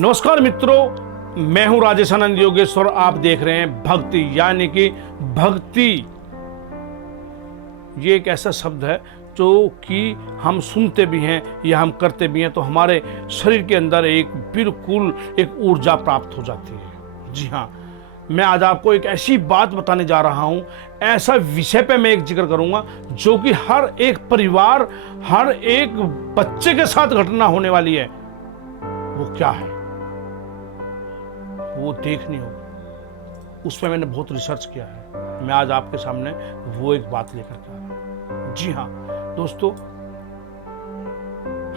नमस्कार मित्रों, मैं हूं राजेश आनंद योगेश्वर। आप देख रहे हैं भक्ति, यानी कि भक्ति ये एक ऐसा शब्द है जो कि हम सुनते भी हैं या हम करते भी हैं तो हमारे शरीर के अंदर बिल्कुल एक ऊर्जा प्राप्त हो जाती है। जी हाँ, मैं आज आपको एक ऐसी बात बताने जा रहा हूं, ऐसा विषय पे मैं एक जिक्र करूंगा जो कि हर एक परिवार, हर एक बच्चे के साथ घटना होने वाली है। वो क्या है वो देखनी होगी। उस पर मैंने बहुत रिसर्च किया है। मैं आज आपके सामने वो एक बात लेकर के आया हूं। जी हाँ दोस्तों,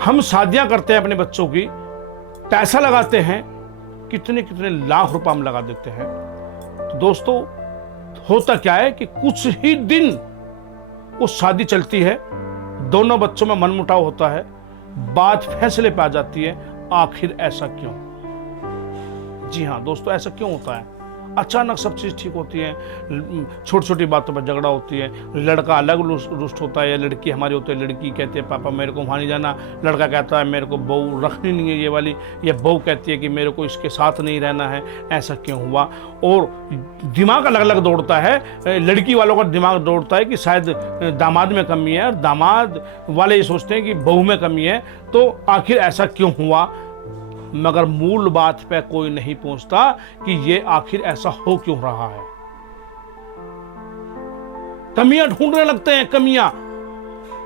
हम शादियां करते हैं अपने बच्चों की, पैसा लगाते हैं, कितने कितने लाख रुपए हम लगा देते हैं। तो दोस्तों होता क्या है कि कुछ ही दिन वो शादी चलती है, दोनों बच्चों में मनमुटाव होता है, बात फैसले पे आ जाती है। आखिर ऐसा क्यों? जी हाँ दोस्तों, ऐसा क्यों होता है? अचानक सब चीज़ ठीक होती है, छोटी छोटी बातों पर झगड़ा होती है, लड़का अलग रुष्ट होता है या लड़की हमारी होती है। लड़की कहती है पापा मेरे को वहाँ नहीं जाना, लड़का कहता है मेरे को बहू रखनी नहीं है ये वाली, या बहू कहती है कि मेरे को इसके साथ नहीं रहना है। ऐसा क्यों हुआ? और दिमाग अलग अलग दौड़ता है। लड़की वालों का दिमाग दौड़ता है कि शायद दामाद में कमी है, और दामाद वाले ये सोचते हैं कि बहू में कमी है। तो आखिर ऐसा क्यों हुआ? मगर मूल बात पे कोई नहीं पहुंचता कि ये आखिर ऐसा हो क्यों रहा है। कमियां ढूंढने लगते हैं, कमियां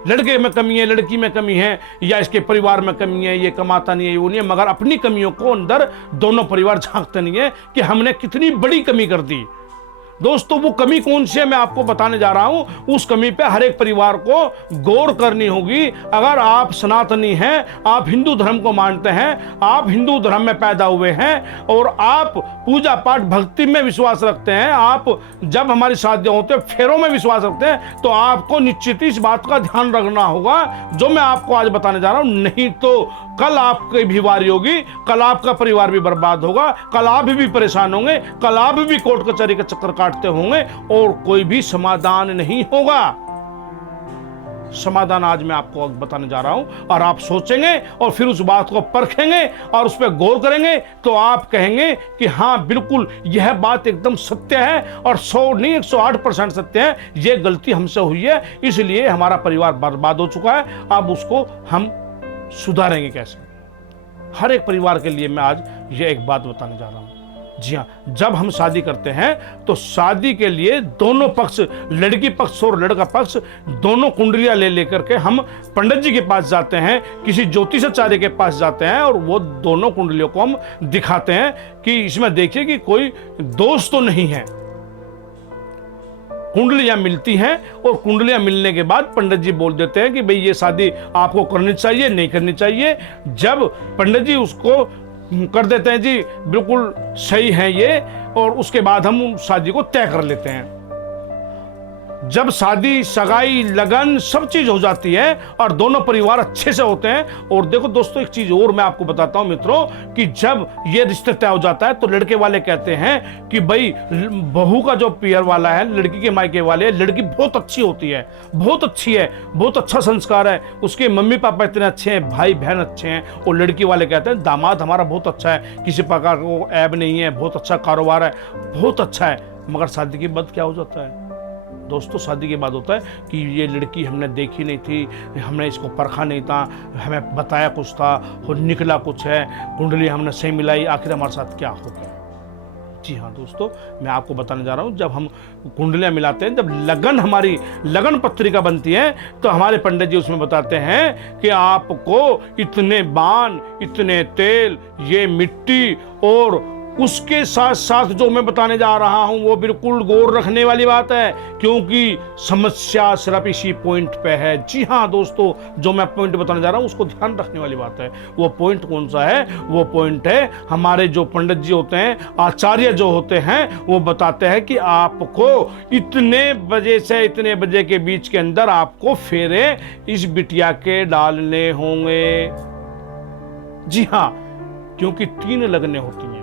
लड़के में कमी है, लड़की में कमी है, या इसके परिवार में कमी है, ये कमाता नहीं है, वो नहीं है। मगर अपनी कमियों को अंदर दोनों परिवार झांकते नहीं है कि हमने कितनी बड़ी कमी कर दी। दोस्तों वो कमी कौन सी है मैं आपको बताने जा रहा हूं। उस कमी पे हर एक परिवार को गौर करनी होगी। अगर आप सनातनी हैं, आप हिंदू धर्म को मानते हैं, आप हिंदू धर्म में पैदा हुए हैं और आप पूजा पाठ भक्ति में विश्वास रखते हैं, आप जब हमारी शादियां होते हैं फेरों में विश्वास रखते हैं, तो आपको निश्चित ही इस बात का ध्यान रखना होगा जो मैं आपको आज बताने जा रहा हूं। नहीं तो कल आपकी भी बारी होगी, कल आपका परिवार भी बर्बाद होगा, कल आप भी परेशान होंगे, कल आप भी कोर्ट कचहरी का चक्कर काटते होंगे और कोई भी समाधान नहीं होगा। समाधान आज मैं आपको बताने जा रहा हूं, और आप सोचेंगे और फिर उस बात को परखेंगे और उस पर गौर करेंगे तो आप कहेंगे कि हाँ बिल्कुल यह बात एकदम सत्य है, और 100 नहीं 108% सत्य है। यह गलती हमसे हुई है, इसलिए हमारा परिवार बर्बाद हो चुका है। अब उसको हम सुधारेंगे कैसे? हर एक परिवार के लिए मैं आज ये एक बात बताने जा रहा हूं। जी हाँ, जब हम शादी करते हैं तो शादी के लिए दोनों पक्ष, लड़की पक्ष और लड़का पक्ष, दोनों कुंडलियां लेकर के हम पंडित जी के पास जाते हैं, किसी ज्योतिषाचार्य के पास जाते हैं, और वो दोनों कुंडलियों को हम दिखाते हैं कि इसमें देखिए कि कोई दोष तो नहीं है। कुंडलियां मिलती हैं और कुंडलियां मिलने के बाद पंडित जी बोल देते हैं कि भाई ये शादी आपको करनी चाहिए, नहीं करनी चाहिए। जब पंडित जी उसको कर देते हैं जी बिल्कुल सही है ये, और उसके बाद हम शादी को तय कर लेते हैं। जब शादी, सगाई, लगन सब चीज हो जाती है और दोनों परिवार अच्छे से होते हैं। और देखो दोस्तों, एक चीज और मैं आपको बताता हूं मित्रों, कि जब ये रिश्ता तय हो जाता है तो लड़के वाले कहते हैं कि भाई बहू का जो पियर वाला है, लड़की के मायके वाले, लड़की बहुत अच्छी होती है, बहुत अच्छी है, बहुत अच्छा संस्कार है, उसके मम्मी पापा इतने अच्छे हैं, भाई बहन अच्छे हैं। और लड़की वाले कहते हैं दामाद हमारा बहुत अच्छा है, किसी प्रकार को ऐब नहीं है, बहुत अच्छा कारोबार है, बहुत अच्छा है। मगर शादी के बाद क्या हो जाता है दोस्तों? शादी के बाद होता है कि ये लड़की हमने देखी नहीं थी, हमने इसको परखा नहीं था, हमें बताया कुछ था और निकला कुछ है, कुंडली हमने सही मिलाई, आखिर हमारे साथ क्या हो गया? जी हाँ दोस्तों, मैं आपको बताने जा रहा हूँ, जब हम कुंडलियाँ मिलाते हैं, जब लगन, हमारी लगन पत्रिका बनती है, तो हमारे पंडित जी उसमें बताते हैं कि आपको इतने बाण, इतने तेल, ये मिट्टी, और उसके साथ साथ जो मैं बताने जा रहा हूं वो बिल्कुल गौर रखने वाली बात है, क्योंकि समस्या सिर्फ इसी पॉइंट पे है। जी हाँ दोस्तों, जो मैं पॉइंट बताने जा रहा हूं उसको ध्यान रखने वाली बात है। वो पॉइंट कौन सा है? वो पॉइंट है, हमारे जो पंडित जी होते हैं, आचार्य जो होते हैं, वो बताते हैं कि आपको इतने बजे से इतने बजे के बीच के अंदर आपको फेरे इस बिटिया के डालने होंगे। जी हाँ, क्योंकि 3 लगने होती हैं।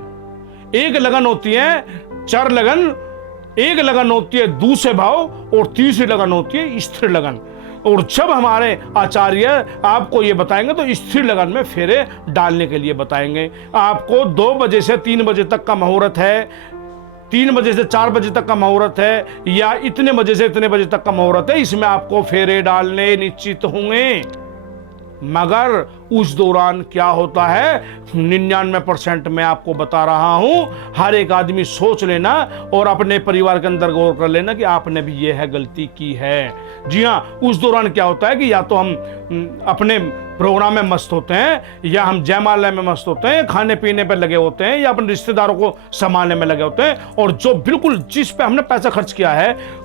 एक लगन होती है चर लगन, एक लगन होती है दूसरे भाव, और तीसरी लगन होती है स्थिर लगन। और जब हमारे आचार्य आपको ये बताएंगे तो स्थिर लगन में फेरे डालने के लिए बताएंगे। आपको 2 बजे से 3 बजे तक का मुहूर्त है, 3 बजे से 4 बजे तक का मुहूर्त है, या इतने बजे से इतने बजे तक का मुहूर्त है, इसमें आपको फेरे डालने निश्चित होंगे। मगर उस दौरान क्या होता है 99% मैं आपको बता रहा हूं, हर एक आदमी सोच लेना और अपने परिवार के अंदर गौर कर लेना कि आपने भी यह है गलती की है। जी हाँ, उस दौरान क्या होता है कि या तो हम अपने प्रोग्राम में मस्त होते हैं, या हम जयमाला में मस्त होते हैं, खाने पीने पर लगे होते हैं, या अपने रिश्तेदारों को संभालने में लगे होते हैं, और जो बिल्कुल जिस पे हमने पैसा खर्च किया है,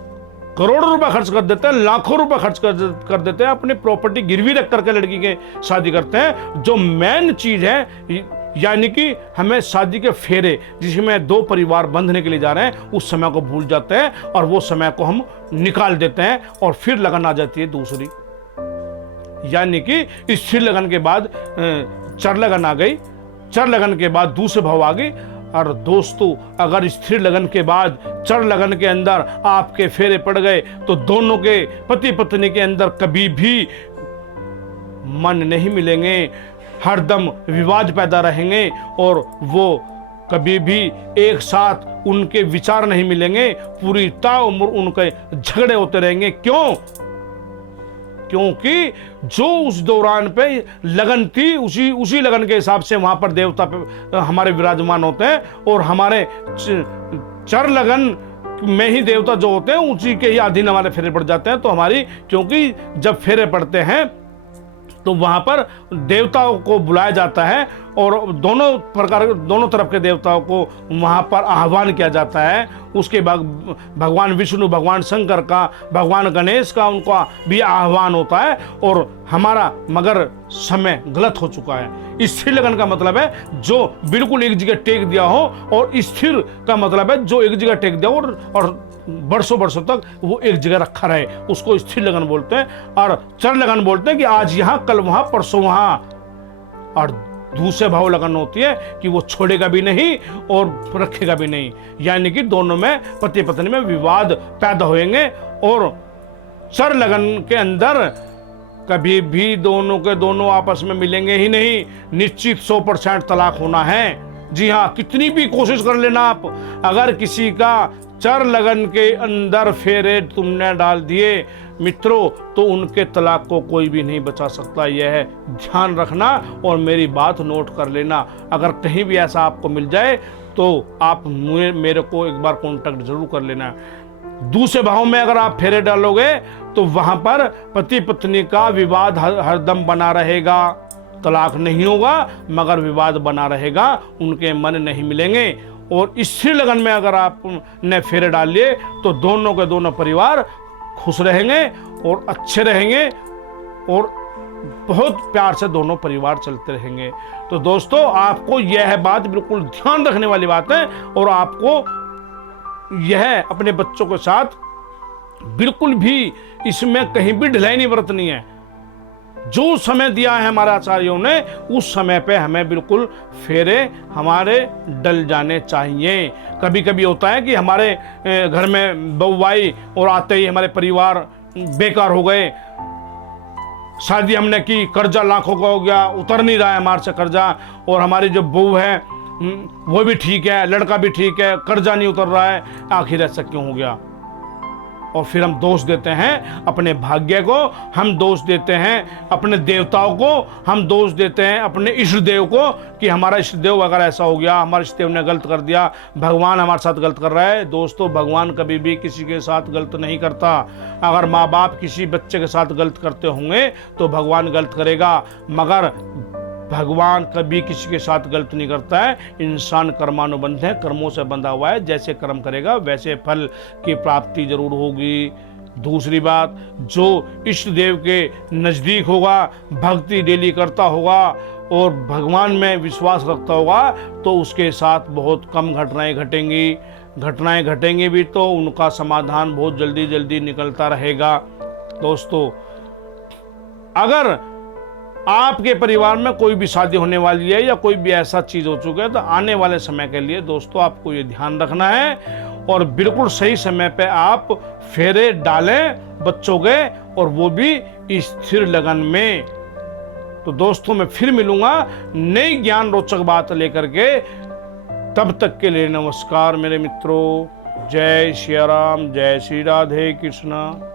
करोड़ों रुपए खर्च कर देते हैं, लाखों रुपए खर्च कर देते हैं, अपनी प्रॉपर्टी गिरवी रख करके लड़की के शादी करते हैं। जो मेन चीज है यानी कि हमें शादी के फेरे जिसमें 2 परिवार बंधने के लिए जा रहे हैं, उस समय को भूल जाते हैं और वो समय को हम निकाल देते हैं और फिर लगन आ जाती है दूसरी। यानी कि स्थिर लगन के बाद चर लगन आ गई, चर लगन के बाद दूसरे भाव आ गई। और दोस्तों, अगर स्थिर लगन के बाद चर लगन के अंदर आपके फेरे पड़ गए तो दोनों के पति पत्नी के अंदर कभी भी मन नहीं मिलेंगे, हरदम विवाद पैदा रहेंगे और वो कभी भी एक साथ उनके विचार नहीं मिलेंगे, पूरी ताउम्र उनके झगड़े होते रहेंगे। क्यों? क्योंकि जो उस दौरान पे लगन थी उसी लगन के हिसाब से वहां पर देवता पे हमारे विराजमान होते हैं, और हमारे चर लगन में ही देवता जो होते हैं उसी के ही अधीन हमारे फेरे पड़ जाते हैं। तो हमारी, क्योंकि जब फेरे पड़ते हैं तो वहां पर देवताओं को बुलाया जाता है और दोनों तरफ के देवताओं को वहां पर आह्वान किया जाता है। उसके बाद भगवान विष्णु, भगवान शंकर का, भगवान गणेश का उनका भी आह्वान होता है। और हमारा मगर समय गलत हो चुका है। स्थिर लगन का मतलब है जो बिल्कुल एक जगह टेक दिया हो, और स्थिर का मतलब है जो एक जगह टेक दिया हो और बरसों बरसों तक वो एक जगह रखा रहे, उसको स्थिर लगन बोलते हैं। और चर लगन बोलते हैं कि आज यहां कल वहां परसों वहां। और दूसरे भाव लगन होती है कि वो छोड़ेगा भी नहीं और रखेगा भी नहीं, यानी कि दोनों में पति पत्नी में विवाद पैदा होंगे। और चर लगन के अंदर कभी भी दोनों के दोनों आपस में मिलेंगे ही नहीं, निश्चित 100% तलाक होना है। जी हाँ, कितनी भी कोशिश कर लेना आप, अगर किसी का चर लगन के अंदर फेरे तुमने डाल दिए मित्रों, तो उनके तलाक को कोई भी नहीं बचा सकता। यह ध्यान रखना और मेरी बात नोट कर लेना। अगर कहीं भी ऐसा आपको मिल जाए तो आप मेरे को एक बार कांटेक्ट जरूर कर लेना। दूसरे भाव में अगर आप फेरे डालोगे तो वहां पर पति पत्नी का विवाद हरदम बना रहेगा, तलाक नहीं होगा मगर विवाद बना रहेगा, उनके मन नहीं मिलेंगे। और स्थिर लगन में अगर आपने फेरे डाल लिए तो दोनों के दोनों परिवार खुश रहेंगे और अच्छे रहेंगे और बहुत प्यार से दोनों परिवार चलते रहेंगे। तो दोस्तों, आपको यह बात बिल्कुल ध्यान रखने वाली बात है, और आपको यह अपने बच्चों के साथ बिल्कुल भी इसमें कहीं भी ढिलाई नहीं बरतनी है। जो समय दिया है हमारे आचार्यों ने, उस समय पे हमें बिल्कुल फेरे हमारे डल जाने चाहिए। कभी कभी होता है कि हमारे घर में बहू आई और आते ही हमारे परिवार बेकार हो गए, शादी हमने की, कर्जा लाखों का हो गया, उतर नहीं रहा है हमारे से कर्जा, और हमारी जो बहू है वो भी ठीक है, लड़का भी ठीक है, कर्जा नहीं उतर रहा है, आखिर ऐसा क्यों हो गया? और फिर हम दोष देते हैं अपने भाग्य को, हम दोष देते हैं अपने देवताओं को, हम दोष देते हैं अपने इष्ट देव को कि हमारा इष्ट देव अगर ऐसा हो गया, हमारे इष्ट देव ने गलत कर दिया, भगवान हमारे साथ गलत कर रहा है। दोस्तों, भगवान कभी भी किसी के साथ गलत नहीं करता। अगर माँ बाप किसी बच्चे के साथ गलत करते होंगे तो भगवान गलत करेगा, मगर भगवान कभी किसी के साथ गलत नहीं करता है। इंसान कर्मानुबंध है, कर्मों से बंधा हुआ है, जैसे कर्म करेगा वैसे फल की प्राप्ति जरूर होगी। दूसरी बात, जो इष्ट देव के नज़दीक होगा, भक्ति डेली करता होगा और भगवान में विश्वास रखता होगा, तो उसके साथ बहुत कम घटनाएं घटेंगी। घटनाएं घटेंगी भी तो उनका समाधान बहुत जल्दी जल्दी निकलता रहेगा। दोस्तों, अगर आपके परिवार में कोई भी शादी होने वाली है या कोई भी ऐसा चीज हो चुका है, तो आने वाले समय के लिए दोस्तों आपको ये ध्यान रखना है और बिल्कुल सही समय पे आप फेरे डालें बच्चों के, और वो भी स्थिर लगन में। तो दोस्तों मैं फिर मिलूंगा नई ज्ञान रोचक बात लेकर के। तब तक के लिए नमस्कार मेरे मित्रों। जय श्री राम, जय श्री राधे कृष्णा।